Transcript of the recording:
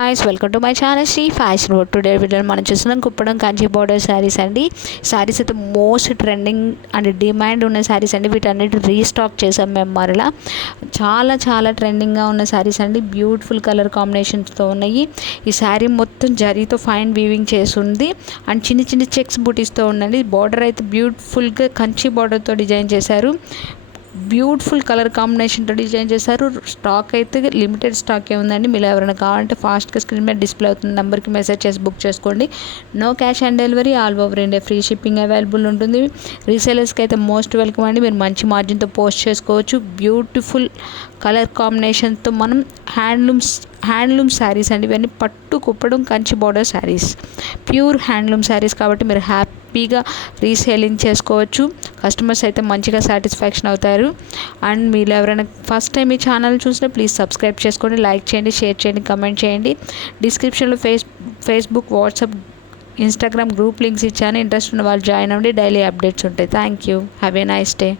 Guys welcome to my channel Sri fashion world. Today వీడియోలో మనం చూస్తున్నాం కుప్పడం కంచి బోర్డర్ శారీస్ అండి. శారీస్ అయితే మోస్ట్ ట్రెండింగ్ అండ్ డిమాండ్ ఉన్న శారీస్ అండి. వీటన్నిటి రీస్టాక్ చేసాం మేము మరలా. చాలా చాలా ట్రెండింగ్గా ఉన్న శారీస్ అండి. బ్యూటిఫుల్ కలర్ కాంబినేషన్స్తో ఉన్నాయి. ఈ శారీ మొత్తం జరీతో ఫైన్ వీవింగ్ చేసి ఉంది అండ్ చిన్న చిన్న చెక్స్ బూటీస్తో ఉందండి. బార్డర్ అయితే బ్యూటిఫుల్గా కంచి బార్డర్తో డిజైన్ చేశారు. బ్యూటిఫుల్ కలర్ కాంబినేషన్తో డిజైన్ చేశారు. స్టాక్ అయితే లిమిటెడ్ స్టాకే ఉందండి. మీరు ఎవరైనా కావాలంటే ఫాస్ట్గా స్క్రీన్ మీద డిస్ప్లే అవుతున్న నెంబర్కి మెసేజ్ చేసి బుక్ చేసుకోండి. No cash on delivery, all over India free shipping available ఉంటుంది. రీసేలర్స్కి అయితే మోస్ట్ వెల్కమ్ అండి. మీరు మంచి మార్జిన్తో పోస్ట్ చేసుకోవచ్చు. బ్యూటిఫుల్ కలర్ కాంబినేషన్తో మనం హ్యాండ్లూమ్ శారీస్ అండి. ఇవన్నీ పట్టు Kuppadam Kanchi border sarees, pure handloom sarees కాబట్టి మీరు హ్యాపీగా రీసేలింగ్ చేసుకోవచ్చు. కస్టమర్స్ అయితే మంచిగా సాటిస్ఫాక్షన్ అవుతారు. అండ్ మీరు ఎవరైనా ఫస్ట్ టైం ఈ ఛానల్ చూసినా ప్లీజ్ సబ్స్క్రైబ్ చేసుకోండి, లైక్ చేయండి, షేర్ చేయండి, కమెంట్ చేయండి. డిస్క్రిప్షన్లో Facebook, WhatsApp, Instagram group links ఇచ్చాను. ఇంట్రెస్ట్ ఉన్న వాళ్ళు జాయిన్ అవ్వండి. డైలీ అప్డేట్స్ ఉంటాయి. Thank you. Have a nice day.